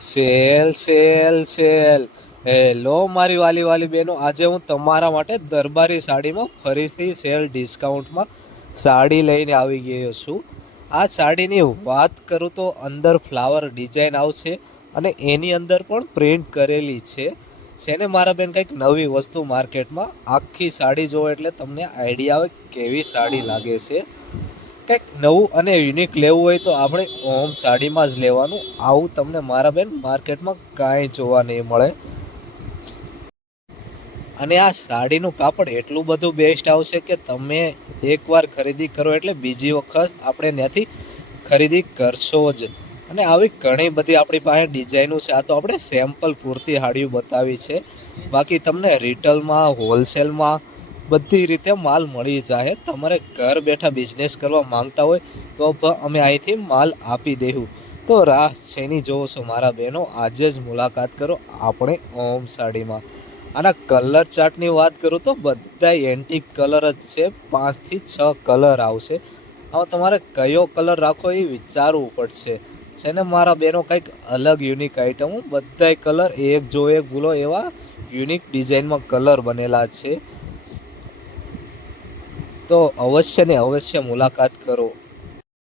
Sale sale sale. Hello મારી વાલી વાલી બહેનો, આજે હું તમારા માટે દરબારી સાડીમાં ફરીથી સેલ ડિસ્કાઉન્ટમાં સાડી લઈને આવી ગયો છું. આ સાડીની વાત કરું તો અંદર ફ્લાવર ડિઝાઇન આવશે અને એની અંદર પણ પ્રિન્ટ કરેલી છે. છે મારા બેન કંઈક નવી વસ્તુ માર્કેટમાં આખી સાડી જોવો એટલે તમને આઈડિયા આવે કેવી સાડી લાગે છે. કંઈક નવું અને યુનિક લેવું હોય તો આપણે ઓમ સાડીમાં જ લેવાનું. આવું તમને મારા બેન માર્કેટમાં કાંઈ જોવા નહીં મળે. અને આ સાડીનું કાપડ એટલું બધું બેસ્ટ આવશે કે તમે એકવાર ખરીદી કરો એટલે બીજી વખત આપણે ત્યાંથી ખરીદી કરશો જ. અને આવી ઘણી બધી આપણી પાસે ડિઝાઇનો છે. આ તો આપણે સેમ્પલ પૂરતી હાડીઓ બતાવી છે. બાકી તમને રિટેલમાં હોલસેલમાં બધી રીતે માલ મળી જાય તમારે ઘર બેઠા બિઝનેસ કરવા માંગતા હોય તો અમે અહીંથી માલ આપી દઈશું તો રાહ શેની જોવો છો મારા બહેનો? આજે જ મુલાકાત કરો આપણે ઓમ સાડીમાં. આના કલર ચાર્ટની વાત કરું તો બધા એન્ટિક કલર જ છે. પાંચથી છ કલર આવશે. હવે તમારે કયો કલર રાખવો એ વિચારવું પડશે. છે ને મારા બહેનો, કંઈક અલગ યુનિક આઇટમો બધાય કલર એક જો એક ભૂલો એવા યુનિક ડિઝાઇનમાં કલર બનેલા છે. તો અવશ્ય ને અવશ્ય મુલાકાત કરો.